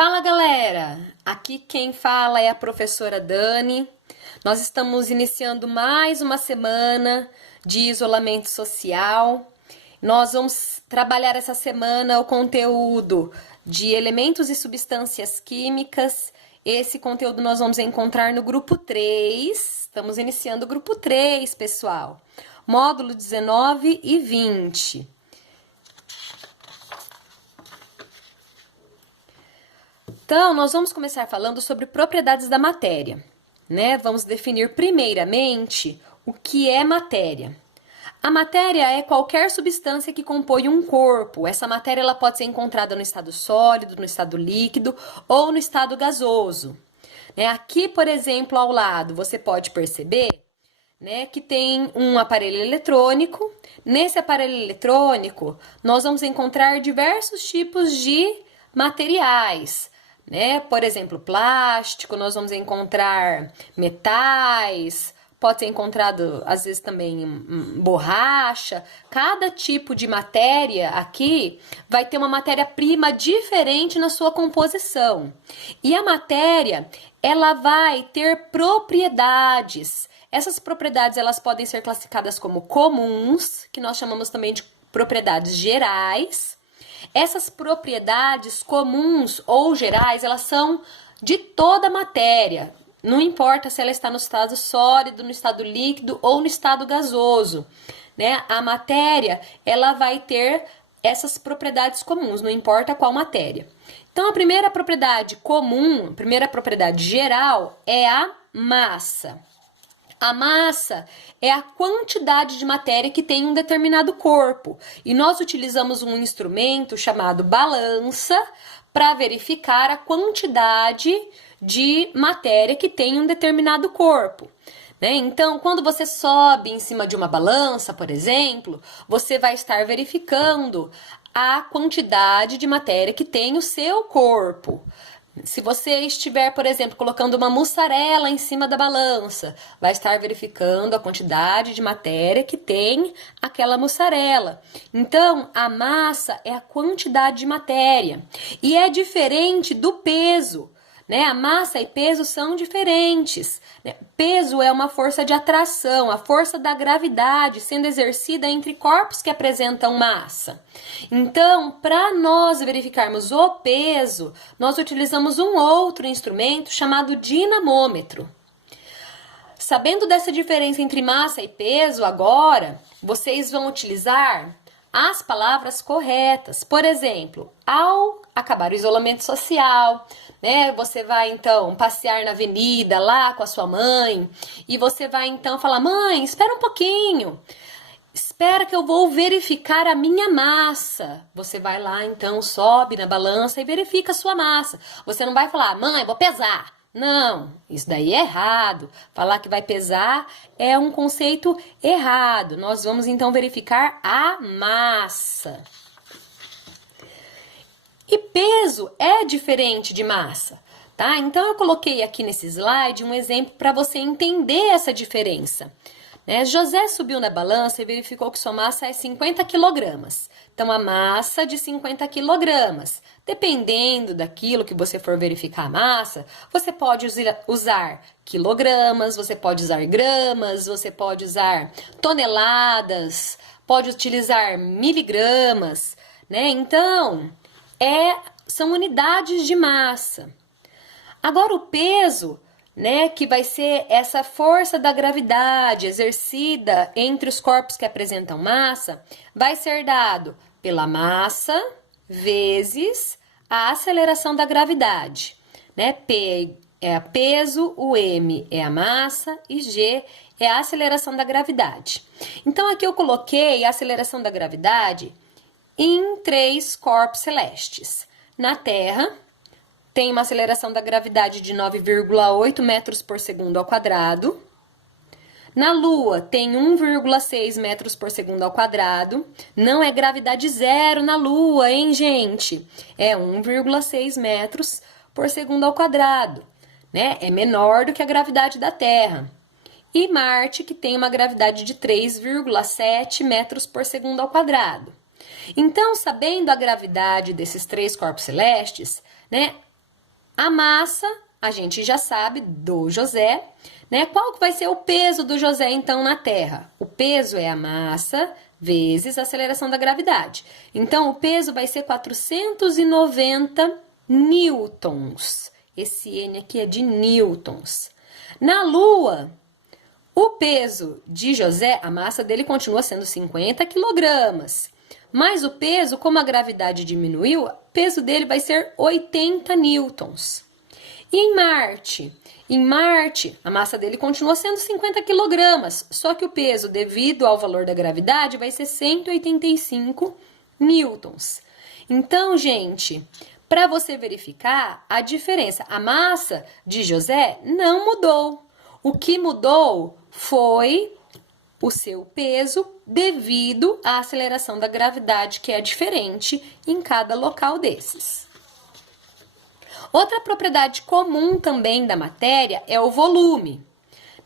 Fala galera, aqui quem fala é a professora Dani. Nós estamos iniciando mais uma semana de isolamento social. Nós vamos trabalhar essa semana o conteúdo de elementos e substâncias químicas. Esse conteúdo nós vamos encontrar no grupo 3. Estamos iniciando o grupo 3, pessoal. Módulo 19 e 20. Então, nós vamos começar falando sobre propriedades da matéria, né? Vamos definir primeiramente o que é matéria. A matéria é qualquer substância que compõe um corpo. Essa matéria ela pode ser encontrada no estado sólido, no estado líquido ou no estado gasoso. Aqui, por exemplo, ao lado, você pode perceber, né, que tem um aparelho eletrônico. Nesse aparelho eletrônico, nós vamos encontrar diversos tipos de materiais. Por exemplo, plástico, nós vamos encontrar metais, pode ser encontrado às vezes também borracha. Cada tipo de matéria aqui vai ter uma matéria-prima diferente na sua composição. E a matéria, ela vai ter propriedades. Essas propriedades, elas podem ser classificadas como comuns, que nós chamamos também de propriedades gerais. Essas propriedades comuns ou gerais, elas são de toda a matéria. Não importa se ela está no estado sólido, no estado líquido ou no estado gasoso. A matéria, ela vai ter essas propriedades comuns, não importa qual matéria. Então, a primeira propriedade comum, a primeira propriedade geral é a massa. A massa é a quantidade de matéria que tem um determinado corpo. E nós utilizamos um instrumento chamado balança para verificar a quantidade de matéria que tem um determinado corpo. Então, quando você sobe em cima de uma balança, por exemplo, você vai estar verificando a quantidade de matéria que tem o seu corpo. Se você estiver, por exemplo, colocando uma mussarela em cima da balança, vai estar verificando a quantidade de matéria que tem aquela mussarela. Então, a massa é a quantidade de matéria e é diferente do peso. A massa e peso são diferentes. Peso é uma força de atração, a força da gravidade sendo exercida entre corpos que apresentam massa. Então, para nós verificarmos o peso, nós utilizamos um outro instrumento chamado dinamômetro. Sabendo dessa diferença entre massa e peso, agora vocês vão utilizar as palavras corretas. Por exemplo, ao acabar o isolamento social, você vai então passear na avenida lá com a sua mãe e você vai então falar: mãe, espera um pouquinho, espera que eu vou verificar a minha massa. Você vai lá então, sobe na balança e verifica a sua massa. Você não vai falar: mãe, vou pesar. Não, isso daí é errado. Falar que vai pesar é um conceito errado. Nós vamos então verificar a massa. E peso é diferente de massa, tá? Então eu coloquei aqui nesse slide um exemplo para você entender essa diferença. José subiu na balança e verificou que sua massa é 50 quilogramas. Então, a massa de 50 quilogramas. Dependendo daquilo que você for verificar a massa, você pode usar quilogramas, você pode usar gramas, você pode usar toneladas, pode utilizar miligramas, Então, são unidades de massa. Agora, o peso, que vai ser essa força da gravidade exercida entre os corpos que apresentam massa, vai ser dado pela massa vezes a aceleração da gravidade. P é o peso, o M é a massa e G é a aceleração da gravidade. Então, aqui eu coloquei a aceleração da gravidade em 3 corpos celestes. Na Terra, tem uma aceleração da gravidade de 9,8 metros por segundo ao quadrado. Na Lua, tem 1,6 metros por segundo ao quadrado. Não é gravidade zero na Lua, hein, gente? É 1,6 metros por segundo ao quadrado. É menor do que a gravidade da Terra. E Marte, que tem uma gravidade de 3,7 metros por segundo ao quadrado. Então, sabendo a gravidade desses 3 corpos celestes, A massa, a gente já sabe, do José, né? Qual que vai ser o peso do José, então, na Terra? O peso é a massa vezes a aceleração da gravidade. Então, o peso vai ser 490 newtons. Esse N aqui é de newtons. Na Lua, o peso de José, a massa dele continua sendo 50 quilogramas. Mas o peso, como a gravidade diminuiu, o peso dele vai ser 80 newtons. E em Marte? Em Marte, a massa dele continua sendo 50 quilogramas, só que o peso, devido ao valor da gravidade, vai ser 185 newtons. Então, gente, para você verificar a diferença, a massa de José não mudou. O que mudou foi o seu peso devido à aceleração da gravidade, que é diferente em cada local desses. Outra propriedade comum também da matéria é o volume,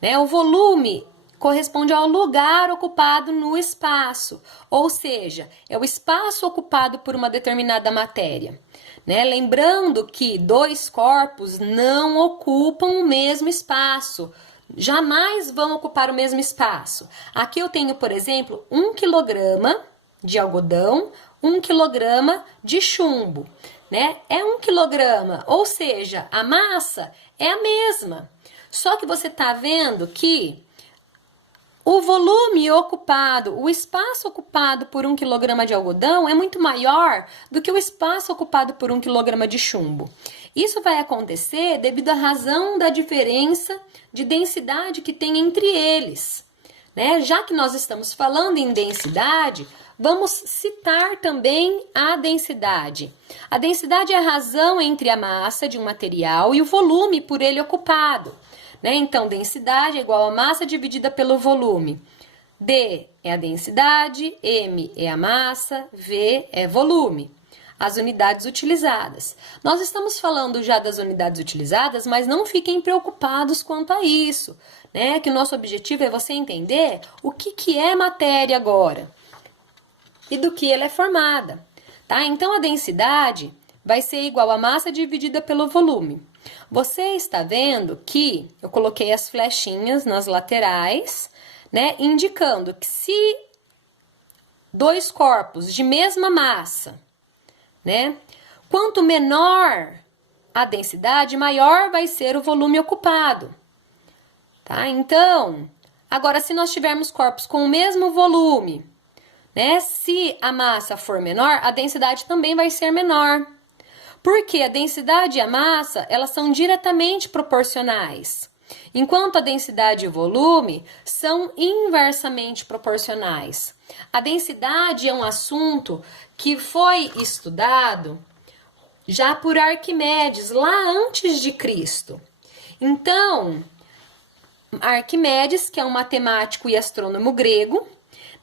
né? O volume corresponde ao lugar ocupado no espaço, ou seja, é o espaço ocupado por uma determinada matéria, né? Lembrando que dois corpos não ocupam o mesmo espaço, jamais vão ocupar o mesmo espaço. Aqui eu tenho, por exemplo, 1 quilograma de algodão, 1 quilograma de chumbo, né? É 1 quilograma, ou seja, a massa é a mesma. Só que você está vendo que o volume ocupado, o espaço ocupado por 1 quilograma de algodão é muito maior do que o espaço ocupado por 1 quilograma de chumbo. Isso vai acontecer devido à razão da diferença de densidade que tem entre eles, né? Já que nós estamos falando em densidade, vamos citar também a densidade. A densidade é a razão entre a massa de um material e o volume por ele ocupado, né? Então, densidade é igual a massa dividida pelo volume. D é a densidade, M é a massa, V é volume. As unidades utilizadas. Nós estamos falando já das unidades utilizadas, mas não fiquem preocupados quanto a isso, né? Que o nosso objetivo é você entender o que é matéria agora e do que ela é formada, tá? Então, a densidade vai ser igual a massa dividida pelo volume. Você está vendo que eu coloquei as flechinhas nas laterais, né? Indicando que se dois corpos de mesma massa, né? Quanto menor a densidade, maior vai ser o volume ocupado, tá? Então, agora se nós tivermos corpos com o mesmo volume, né? Se a massa for menor, a densidade também vai ser menor. Porque a densidade e a massa, elas são diretamente proporcionais. Enquanto a densidade e o volume são inversamente proporcionais. A densidade é um assunto que foi estudado já por Arquimedes, lá antes de Cristo. Então, Arquimedes, que é um matemático e astrônomo grego,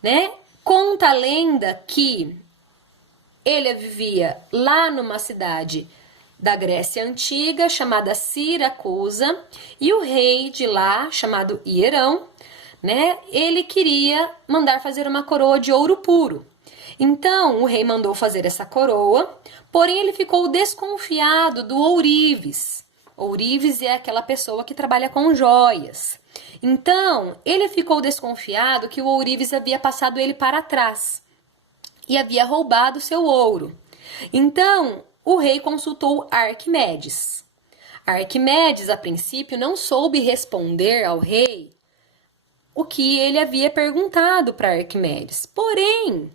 né, conta a lenda que ele vivia lá numa cidade da Grécia Antiga, chamada Siracusa, e o rei de lá, chamado Hierão, né, ele queria mandar fazer uma coroa de ouro puro. Então, o rei mandou fazer essa coroa, porém ele ficou desconfiado do ourives. Ourives é aquela pessoa que trabalha com joias. Então, ele ficou desconfiado que o ourives havia passado ele para trás e havia roubado seu ouro. Então, o rei consultou Arquimedes. Arquimedes, a princípio, não soube responder ao rei o que ele havia perguntado para Arquimedes. Porém,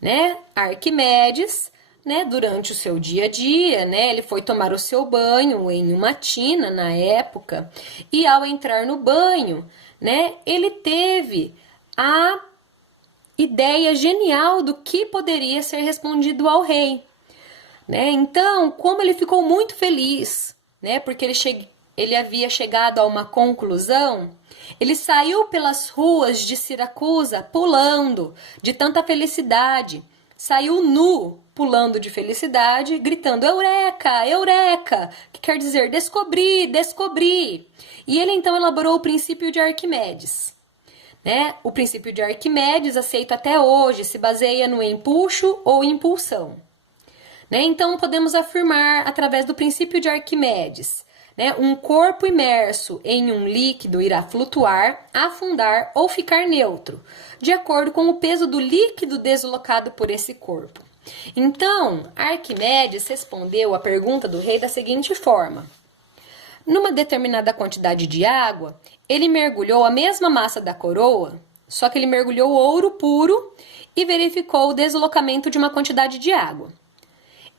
né, Arquimedes, né, durante o seu dia a dia, né, ele foi tomar o seu banho em uma tina na época, e ao entrar no banho, né, ele teve a ideia genial do que poderia ser respondido ao rei, né? Então, como ele ficou muito feliz, né, porque ele havia chegado a uma conclusão, ele saiu pelas ruas de Siracusa pulando de tanta felicidade, saiu nu, pulando de felicidade, gritando Eureka, Eureka, que quer dizer descobri, descobri. E ele então elaborou o princípio de Arquimedes. Né? O princípio de Arquimedes, aceito até hoje, se baseia no empuxo ou impulsão. né? Então, podemos afirmar, através do princípio de Arquimedes, né? Um corpo imerso em um líquido irá flutuar, afundar ou ficar neutro, de acordo com o peso do líquido deslocado por esse corpo. Então, Arquimedes respondeu a pergunta do rei da seguinte forma: numa determinada quantidade de água, ele mergulhou a mesma massa da coroa, só que ele mergulhou ouro puro e verificou o deslocamento de uma quantidade de água.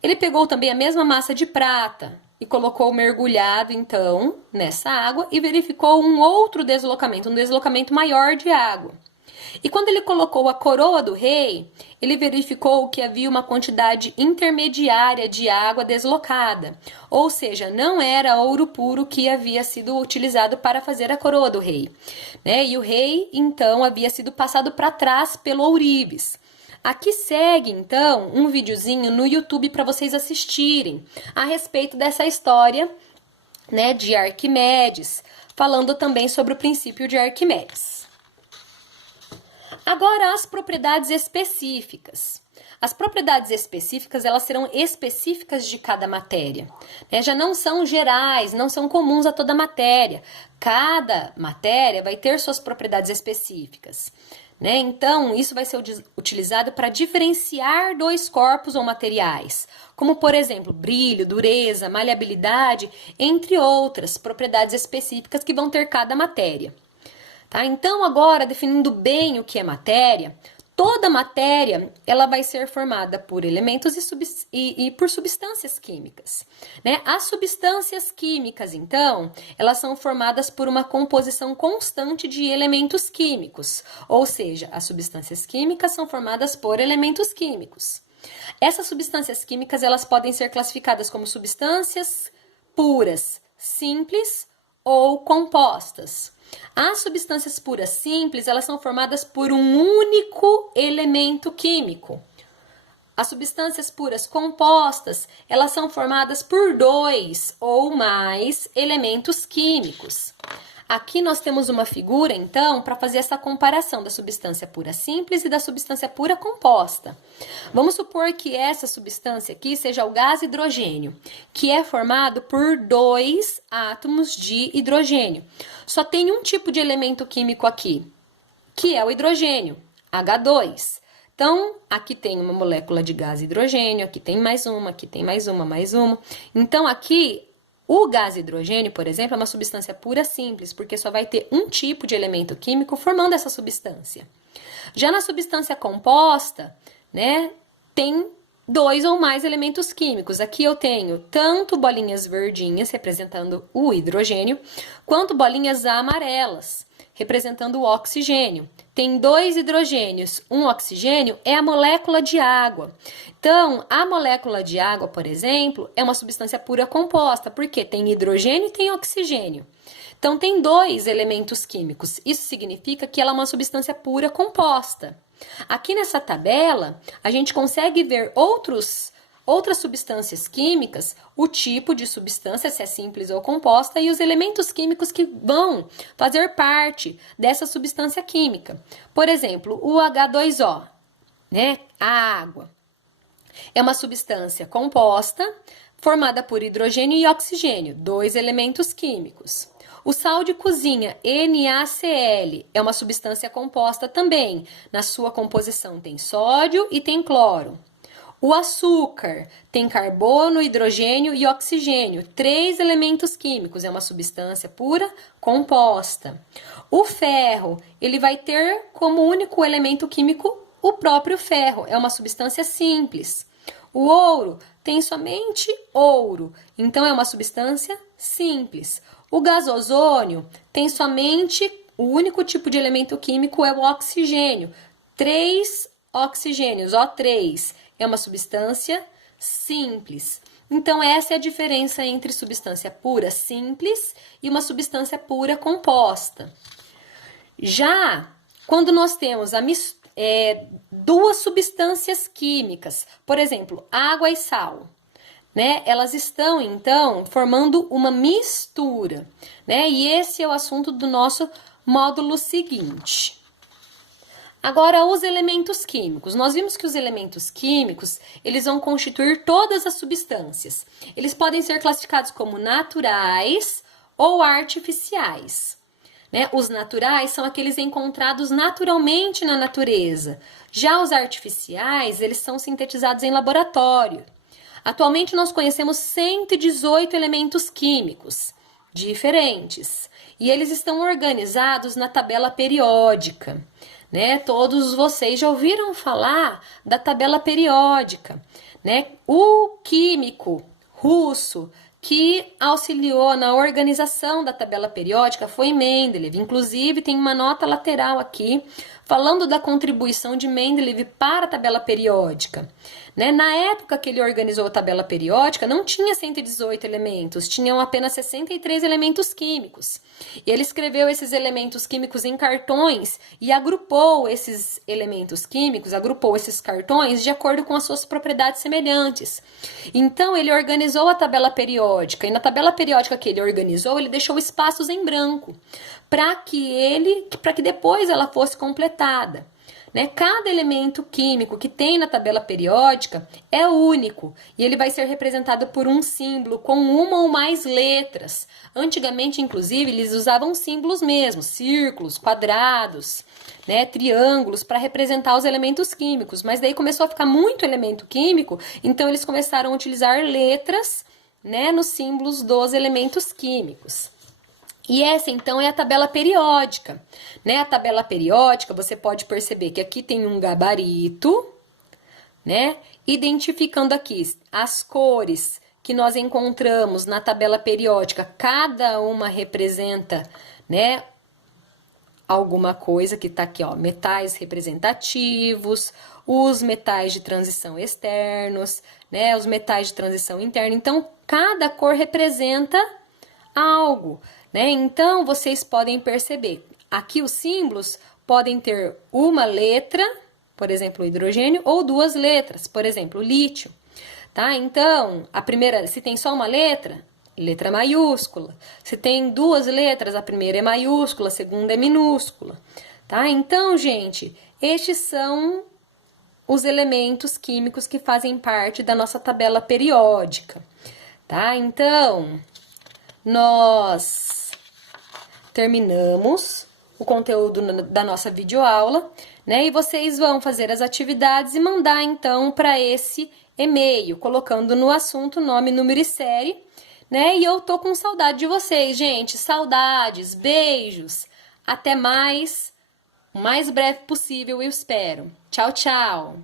Ele pegou também a mesma massa de prata e colocou mergulhado, então, nessa água e verificou um outro deslocamento, um deslocamento maior de água. E quando ele colocou a coroa do rei, ele verificou que havia uma quantidade intermediária de água deslocada, ou seja, não era ouro puro que havia sido utilizado para fazer a coroa do rei, né? E o rei, então, havia sido passado para trás pelo ourives. Aqui segue, então, um videozinho no YouTube para vocês assistirem a respeito dessa história, né, de Arquimedes, falando também sobre o princípio de Arquimedes. Agora, as propriedades específicas. As propriedades específicas, elas serão específicas de cada matéria, né? Já não são gerais, não são comuns a toda matéria. Cada matéria vai ter suas propriedades específicas, né? Então, isso vai ser utilizado para diferenciar dois corpos ou materiais, como, por exemplo, brilho, dureza, maleabilidade, entre outras propriedades específicas que vão ter cada matéria. Tá? Então, agora, definindo bem o que é matéria, toda matéria ela vai ser formada por elementos e por substâncias químicas, né? As substâncias químicas, então, elas são formadas por uma composição constante de elementos químicos, ou seja, as substâncias químicas são formadas por elementos químicos. Essas substâncias químicas elas podem ser classificadas como substâncias puras, simples ou compostas. As substâncias puras simples, elas são formadas por um único elemento químico. As substâncias puras compostas, elas são formadas por dois ou mais elementos químicos. Aqui nós temos uma figura, então, para fazer essa comparação da substância pura simples e da substância pura composta. Vamos supor que essa substância aqui seja o gás hidrogênio, que é formado por dois átomos de hidrogênio. Só tem um tipo de elemento químico aqui, que é o hidrogênio, H2. Então, aqui tem uma molécula de gás hidrogênio, aqui tem mais uma, aqui tem mais uma, mais uma. Então, aqui, o gás hidrogênio, por exemplo, é uma substância pura simples, porque só vai ter um tipo de elemento químico formando essa substância. Já na substância composta, né, tem dois ou mais elementos químicos. Aqui eu tenho tanto bolinhas verdinhas, representando o hidrogênio, quanto bolinhas amarelas, representando o oxigênio. Tem dois hidrogênios, um oxigênio é a molécula de água. Então, a molécula de água, por exemplo, é uma substância pura composta, porque tem hidrogênio e tem oxigênio. Então, tem dois elementos químicos. Isso significa que ela é uma substância pura composta. Aqui nessa tabela, a gente consegue ver outras substâncias químicas, o tipo de substância, se é simples ou composta, e os elementos químicos que vão fazer parte dessa substância química. Por exemplo, o H2O, né? A água. É uma substância composta, formada por hidrogênio e oxigênio, dois elementos químicos. O sal de cozinha, NaCl, é uma substância composta também. Na sua composição tem sódio e tem cloro. O açúcar tem carbono, hidrogênio e oxigênio, três elementos químicos, é uma substância pura composta. O ferro, ele vai ter como único elemento químico o próprio ferro, é uma substância simples. O ouro tem somente ouro, então é uma substância simples. O gás ozônio tem somente o único tipo de elemento químico é o oxigênio, três oxigênios, O3. É uma substância simples. Então, essa é a diferença entre substância pura simples e uma substância pura composta. Já quando nós temos duas substâncias químicas, por exemplo, água e sal, né? Elas estão, então, formando uma mistura, né? E esse é o assunto do nosso módulo seguinte. Agora, os elementos químicos. Nós vimos que os elementos químicos, eles vão constituir todas as substâncias. Eles podem ser classificados como naturais ou artificiais. Né? Os naturais são aqueles encontrados naturalmente na natureza. Já os artificiais, eles são sintetizados em laboratório. Atualmente, nós conhecemos 118 elementos químicos diferentes. E eles estão organizados na tabela periódica. Né? Todos vocês já ouviram falar da tabela periódica, né? O químico russo que auxiliou na organização da tabela periódica foi Mendeleev. Inclusive, tem uma nota lateral aqui falando da contribuição de Mendeleev para a tabela periódica. Né? Na época que ele organizou a tabela periódica, não tinha 118 elementos, tinham apenas 63 elementos químicos. E ele escreveu esses elementos químicos em cartões e agrupou esses elementos químicos, agrupou esses cartões de acordo com as suas propriedades semelhantes. Então, ele organizou a tabela periódica, e na tabela periódica que ele organizou, ele deixou espaços em branco, para que depois ela fosse completada. Né? Cada elemento químico que tem na tabela periódica é único e ele vai ser representado por um símbolo com uma ou mais letras. Antigamente, inclusive, eles usavam símbolos mesmo, círculos, quadrados, né, triângulos para representar os elementos químicos. Mas daí começou a ficar muito elemento químico, então eles começaram a utilizar letras, né, nos símbolos dos elementos químicos. E essa, então, é a tabela periódica. Né? A tabela periódica, você pode perceber que aqui tem um gabarito, né? Identificando aqui as cores que nós encontramos na tabela periódica. Cada uma representa, né, alguma coisa que está aqui, ó, metais representativos, os metais de transição externos, né, os metais de transição interna. Então, cada cor representa algo. Né? Então, vocês podem perceber, aqui os símbolos podem ter uma letra, por exemplo, o hidrogênio, ou duas letras, por exemplo, o lítio. Tá? Então, a primeira, se tem só uma letra, letra maiúscula. Se tem duas letras, a primeira é maiúscula, a segunda é minúscula. Tá? Então, gente, estes são os elementos químicos que fazem parte da nossa tabela periódica. Tá? Então, nós terminamos o conteúdo da nossa videoaula, né? E vocês vão fazer as atividades e mandar, então, para esse e-mail, colocando no assunto nome, número e série, né? E eu tô com saudade de vocês, gente. Saudades, beijos. Até mais, o mais breve possível, eu espero. Tchau, tchau.